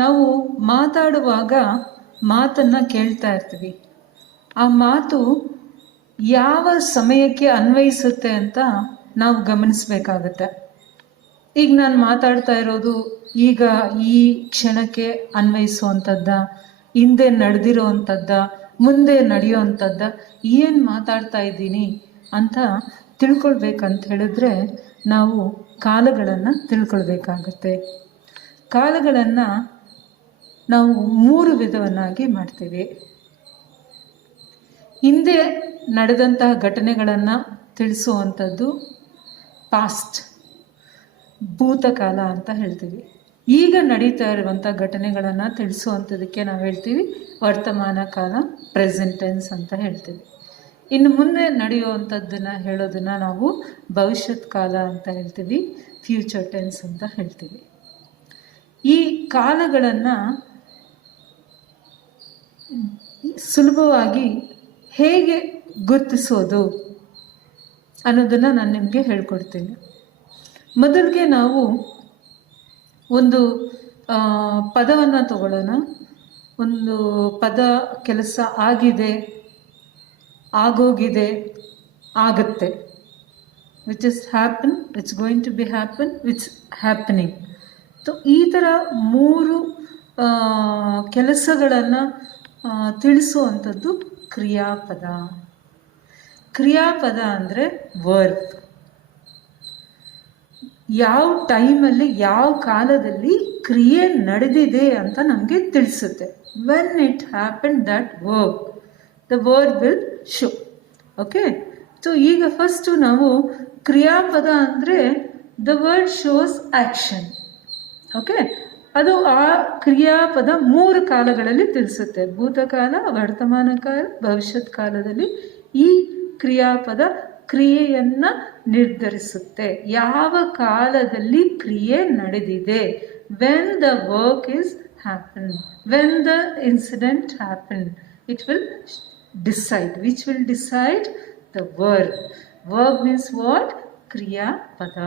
ನಾವು ಮಾತಾಡುವಾಗ ಮಾತನ್ನು ಕೇಳ್ತಾ ಇರ್ತೀವಿ. ಆ ಮಾತು ಯಾವ ಸಮಯಕ್ಕೆ ಅನ್ವಯಿಸುತ್ತೆ ಅಂತ ನಾವು ಗಮನಿಸಬೇಕಾಗತ್ತೆ. ಈಗ ನಾನು ಮಾತಾಡ್ತಾ ಇರೋದು ಈಗ ಈ ಕ್ಷಣಕ್ಕೆ ಅನ್ವಯಿಸುವಂಥದ್ದ, ಹಿಂದೆ ನಡೆದಿರೋವಂಥದ್ದ, ಮುಂದೆ ನಡೆಯೋವಂಥದ್ದ, ಏನು ಮಾತಾಡ್ತಾ ಇದ್ದೀನಿ ಅಂತ ತಿಳ್ಕೊಳ್ಬೇಕಂತ ಹೇಳಿದ್ರೆ ನಾವು ಕಾಲಗಳನ್ನು ತಿಳ್ಕೊಳ್ಬೇಕಾಗತ್ತೆ. ಕಾಲಗಳನ್ನು ನಾವು 3 ವಿಧವನ್ನಾಗಿ ಮಾಡ್ತೀವಿ. ಹಿಂದೆ ನಡೆದಂತಹ ಘಟನೆಗಳನ್ನು ತಿಳಿಸುವಂಥದ್ದು ಪಾಸ್ಟ್, ಭೂತಕಾಲ ಅಂತ ಹೇಳ್ತೀವಿ. ಈಗ ನಡೀತಾ ಇರುವಂಥ ಘಟನೆಗಳನ್ನು ತಿಳಿಸುವಂಥದ್ದಕ್ಕೆ ನಾವು ಹೇಳ್ತೀವಿ ವರ್ತಮಾನ ಕಾಲ, ಪ್ರೆಸೆಂಟ್ ಟೆನ್ಸ್ ಅಂತ ಹೇಳ್ತೀವಿ. ಇನ್ನು ಮುಂದೆ ನಡೆಯುವಂಥದ್ದನ್ನು ಹೇಳೋದನ್ನು ನಾವು ಭವಿಷ್ಯತ್ ಕಾಲ ಅಂತ ಹೇಳ್ತೀವಿ, ಫ್ಯೂಚರ್ ಟೆನ್ಸ್ ಅಂತ ಹೇಳ್ತೀವಿ. ಈ ಕಾಲಗಳನ್ನು ಸುಲಭವಾಗಿ ಹೇಗೆ ಗುರುತಿಸೋದು ಅನ್ನೋದನ್ನು ನಾನು ನಿಮಗೆ ಹೇಳ್ಕೊಡ್ತೀನಿ. ಮೊದಲಿಗೆ ನಾವು ಒಂದು ಪದವನ್ನು ತಗೊಳ್ಳೋಣ. ಒಂದು ಪದ ಕೆಲಸ ಆಗಿದೆ, ಆಗೋಗಿದೆ, ಆಗುತ್ತೆ. Which is happen, it's going to be happen, it's happening. ಈ ಥರ 3 ಕೆಲಸಗಳನ್ನು ತಿಳಿಸುವಂಥದ್ದು ಕ್ರಿಯಾಪದ. ಕ್ರಿಯಾಪದ ಅಂದರೆ ವರ್ಬ್. ಯಾವ ಟೈಮಲ್ಲಿ, ಯಾವ ಕಾಲದಲ್ಲಿ ಕ್ರಿಯೆ ನಡೆದಿದೆ ಅಂತ ನಮಗೆ ತಿಳಿಸುತ್ತೆ. When it happen that verb, the verb will show. Okay, so ಈಗ ಫಸ್ಟು ನಾವು ಕ್ರಿಯಾಪದ ಅಂದರೆ the word shows action. Okay, ಅದು ಆ ಕ್ರಿಯಾಪದ 3 ಕಾಲಗಳಲ್ಲಿ ತಿಳಿಸುತ್ತೆ. ಭೂತಕಾಲ, ವರ್ತಮಾನ ಕಾಲ, ಭವಿಷ್ಯತ್ ಕಾಲದಲ್ಲಿ ಈ ಕ್ರಿಯಾಪದ ಕ್ರಿಯೆಯನ್ನು ನಿರ್ಧರಿಸುತ್ತೆ. ಯಾವ ಕಾಲದಲ್ಲಿ ಕ್ರಿಯೆ ನಡೆದಿದೆ, when the work is happen, when the incident happen, it will decide, which will decide the work. Work means what? ಕ್ರಿಯಾಪದ.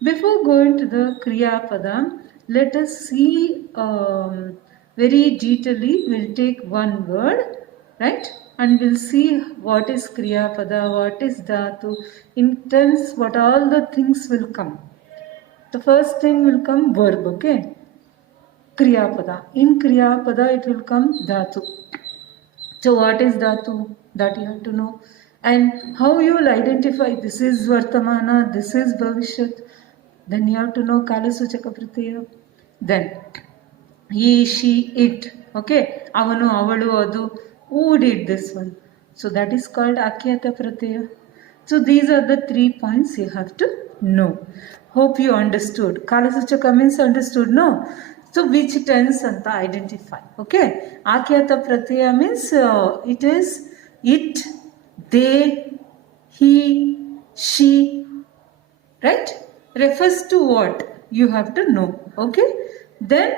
Before going to the Kriya Pada, let us see very detailedly. We'll take one word, right? And we'll see what is Kriya Pada, what is Dhatu, in tense, what all the things will come. The first thing will come verb, okay? Kriya Pada. In Kriya Pada it will come Dhatu. So what is Dhatu? That you have to know. And how you will identify this is Vartamana, this is Bhavishyat. Then you have to know Kala Suchaka Pratyaya. Then he, she, it. Okay, avanu, avalu, adu. Who did this one? So that is called Akyata Pratyaya. So these are the 3 points you have to know. Hope you understood. Kala Suchaka means understood, no? So which tense anta identify. Okay, Akyata Pratyaya means it is it, they, he, she, right? Refers to what you have to know. Okay, then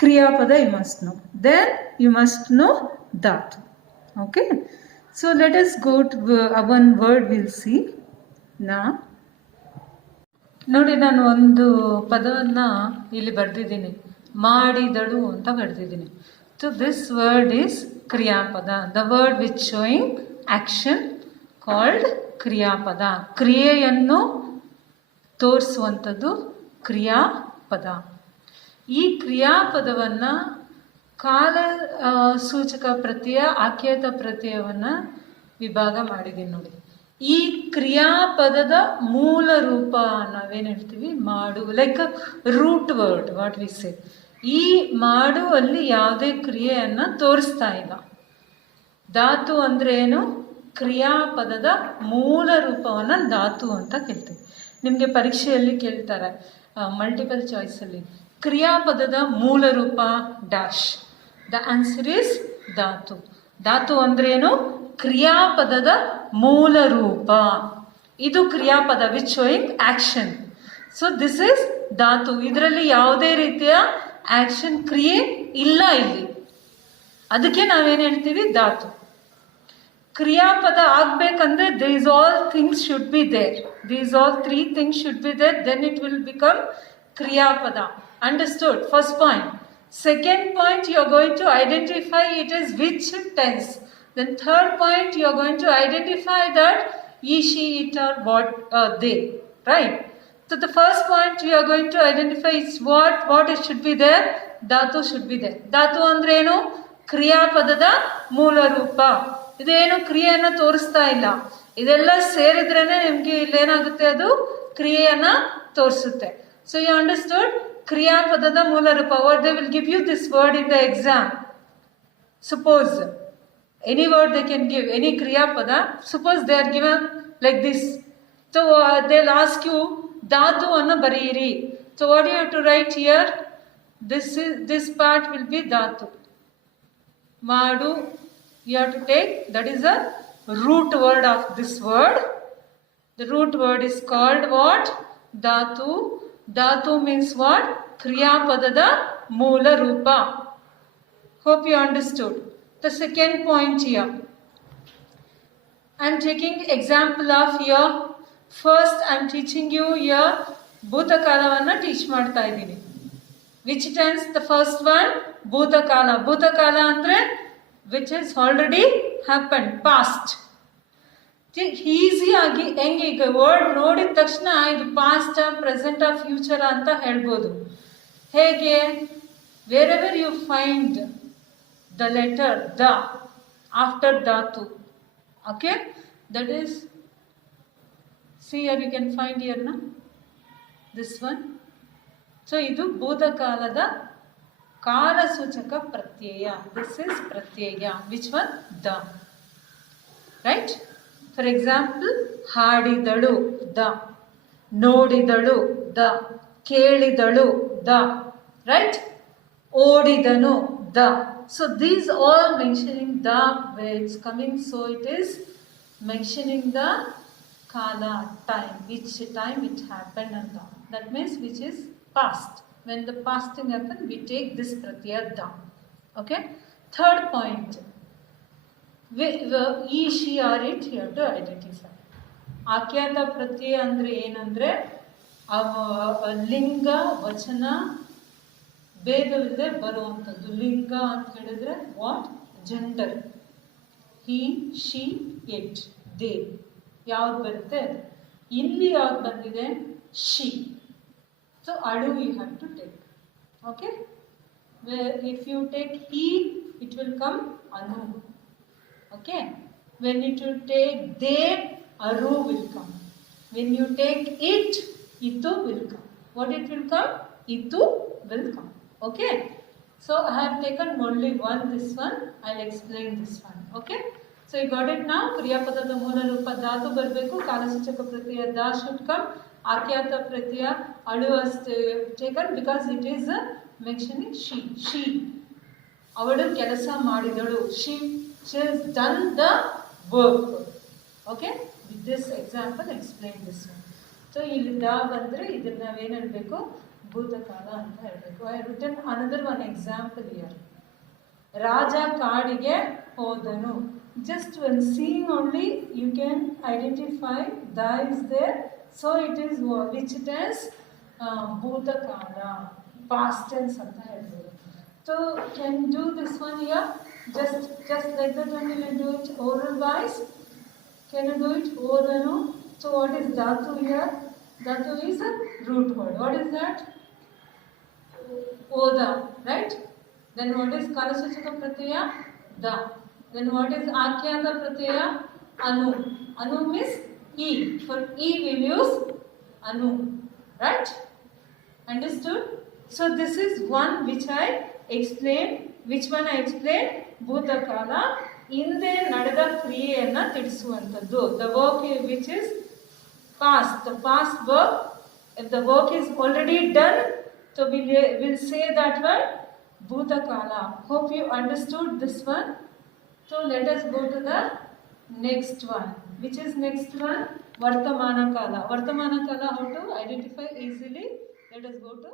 Kriya Pada you must know. Then you must know Dhatu. Okay, so let us go to one word. We'll see now. ನೋಡಿ, ನಾನು ಒಂದು ಪದವನ್ನು ಇಲ್ಲಿ ಬರೆದಿದ್ದೀನಿ, ಮಾಡಿದಳು ಅಂತ ಬರೆದಿದ್ದೀನಿ. So this word is ಕ್ರಿಯಾಪದ. The word which showing action called ಕ್ರಿಯಾಪದ. ಕ್ರಿಯೆಯನ್ನು ತೋರಿಸುವಂಥದ್ದು ಕ್ರಿಯಾಪದ. ಈ ಕ್ರಿಯಾಪದವನ್ನು ಕಾಲ ಸೂಚಕ ಪ್ರತ್ಯಯ, ಆಖ್ಯಾತ ಪ್ರತ್ಯಯವನ್ನು ವಿಭಾಗ ಮಾಡಿದ್ದೀನಿ ನೋಡಿ. ಈ ಕ್ರಿಯಾಪದದ ಮೂಲ ರೂಪ ನಾವೇನು ಹೇಳ್ತೀವಿ, ಮಾಡು, like root word what we say. ಈ ಮಾಡು ಅಲ್ಲಿ ಯಾವುದೇ ಕ್ರಿಯೆಯನ್ನು ತೋರಿಸ್ತಾ ಇಲ್ಲ. ಧಾತು ಅಂದರೆ ಏನು? ಕ್ರಿಯಾಪದದ ಮೂಲ ರೂಪವನ್ನು ಧಾತು ಅಂತ ಕೇಳ್ತೀವಿ. ನಿಮಗೆ ಪರೀಕ್ಷೆಯಲ್ಲಿ ಕೇಳ್ತಾರೆ ಮಲ್ಟಿಪಲ್ ಚಾಯ್ಸಲ್ಲಿ, ಕ್ರಿಯಾಪದದ ಮೂಲ ರೂಪ ಡ್ಯಾಶ್. ದ ಆನ್ಸರ್ ಈಸ್ ಧಾತು. ಧಾತು ಅಂದ್ರೇನು? ಕ್ರಿಯಾಪದದ ಮೂಲ ರೂಪ. ಇದು ಕ್ರಿಯಾಪದ which showing action. So this is ಧಾತು. ಇದರಲ್ಲಿ ಯಾವುದೇ ರೀತಿಯ ಆಕ್ಷನ್ ಕ್ರಿಯೆ ಇಲ್ಲ ಇಲ್ಲಿ. ಅದಕ್ಕೆ ನಾವೇನು ಹೇಳ್ತೀವಿ? ಧಾತು. ಕ್ರಿಯಾಪದ ಆಗ್ಬೇಕಂದ್ರೆ these all things should be there. These all 3 things should be there. Then it will become ಕ್ರಿಯಾಪದ. Understood? First point. Second point, you are going to identify it as which tense. Then third point, you are going to identify that he, she, it, or what, they. Right? So the first point you are going to identify is what it should be there. Dhatu should be there. Dhatu andre enu? ಕ್ರಿಯಾಪದದ ಮೂಲ ರೂಪ. ಇದೇನು ಕ್ರಿಯೆಯನ್ನು ತೋರಿಸ್ತಾ ಇಲ್ಲ. ಇದೆಲ್ಲ ಸೇರಿದ್ರೇನೆ ನಿಮ್ಗೆ ಇಲ್ಲೇನಾಗುತ್ತೆ, ಅದು ಕ್ರಿಯೆಯನ್ನ ತೋರಿಸುತ್ತೆ. So you understood? ಕ್ರಿಯಾಪದದ ಮೂಲ ರೂಪ. What they will give you this word in the exam. Suppose any word they can give, any kriyapada. Suppose they are given like this. So they'll ask you dhatu anna bariyiri. So what do you have to write here? This part will be dhatu. Madu, you have to take, that is a root word of this word. The root word is called what? Dhatu. Dhatu means what? Kriyapadada moola rupa. Hope you understood. The second point here. I am taking example of here. First I am teaching you here Bhutakalavanna teach ಮಾಡ್ತಾ ಇದ್ದೀನಿ. Which tense? The first one, Bhutakala. Bhutakala andre which has already happened, past. Easy ಆಗಿ ಹೆಂಗೆ ಈಗ word ನೋಡಿದ ತಕ್ಷಣ ಇದು past, present, future ಅಂತ ಹೇಳ್ಬೋದು. ಹೇಗೆ? Wherever you find the letter da after dhatu, okay, that is, see here, you can find here na this one. So idu bhudakalada kala suchaka pratyaya. This is pratyaya. Which one? Da. Right? For example, hadidalu da, nodidalu da, kelidalu da. Right? Odidanu da. So these all mentioning the where it's coming, so it is mentioning the kala, time, which time it happened and da. That means which is past. When the past thing happened, we take this pratyaya da. Okay? Third point. He, she, or it, you have to identify. Akyata pratyaya andre ಏನಂದ್ರೆ ಲಿಂಗ ವಚನ ಭೇದವಿಲ್ಲದೆ ಬರುವಂಥದ್ದು. ಲಿಂಗ ಅಂತ ಹೇಳಿದ್ರೆ what? Gender. He, she, it, they. ಯಾವ್ದು ಬರುತ್ತೆ? ಇಲ್ಲಿ ಯಾವ್ದು ಬಂದಿದೆ? ಶಿ. ಸೊ ಅಡು you have to take. Okay? If you take he, it will come ಅನು. Okay? When it you take they, ಅರು will come. When you take it, itu will come. What it will come? Itu will come. Okay? So I have taken only one, this one. I'll explain this one. Okay? So you got it now? Kriyapadada moola rupa dhatu barbeku. Kalasuchaka pratyaya da should come. Akyata pratyaya adu was taken because it is mentioning she. She. Avadu kelasa madidalu. She has done the work. Okay? With this example, explain this one. So ಇಲ್ಲಿ ದ ಬಂದರೆ ಇದನ್ನ ನಾವೇನು ಹೇಳಬೇಕು? ಭೂತಕಾಲ ಅಂತ ಹೇಳಬೇಕು. I written another one example here. ರಾಜ ಕಾಡಿಗೆ ಹೋದನು. Just when seeing only you can identify the is there. So it is which it is ಭೂತಕಾಲ, ಪಾಸ್ಟ್ ಟೆನ್ಸ್ ಅಂತ ಹೇಳ್ಬೋದು. So can do this one here? Just like that one will do it oral voice. Can you do it? ಓದನು. So what is dhatu here? Dhatu is a root word. What is that? Oda, right? Then what is kalasuchaka pratyaya? Da. Then what is akyata pratyaya? Anu. Anu means e. For e we will use anu. Right? Understood? So this is one which I explained. Which one I explained? Bhutakala. ಹಿಂದೆ ನಡೆದ ಕ್ರಿಯೆಯನ್ನು ತಿಳಿಸುವಂಥದ್ದು. The work which is past, the past work. If the work is already done, so we'll say that one Bhutakala. Hope you understood this one. So let us go to the next one. Which is next one? Vartamana Kala. Vartamana Kala, how to identify easily? Let us go to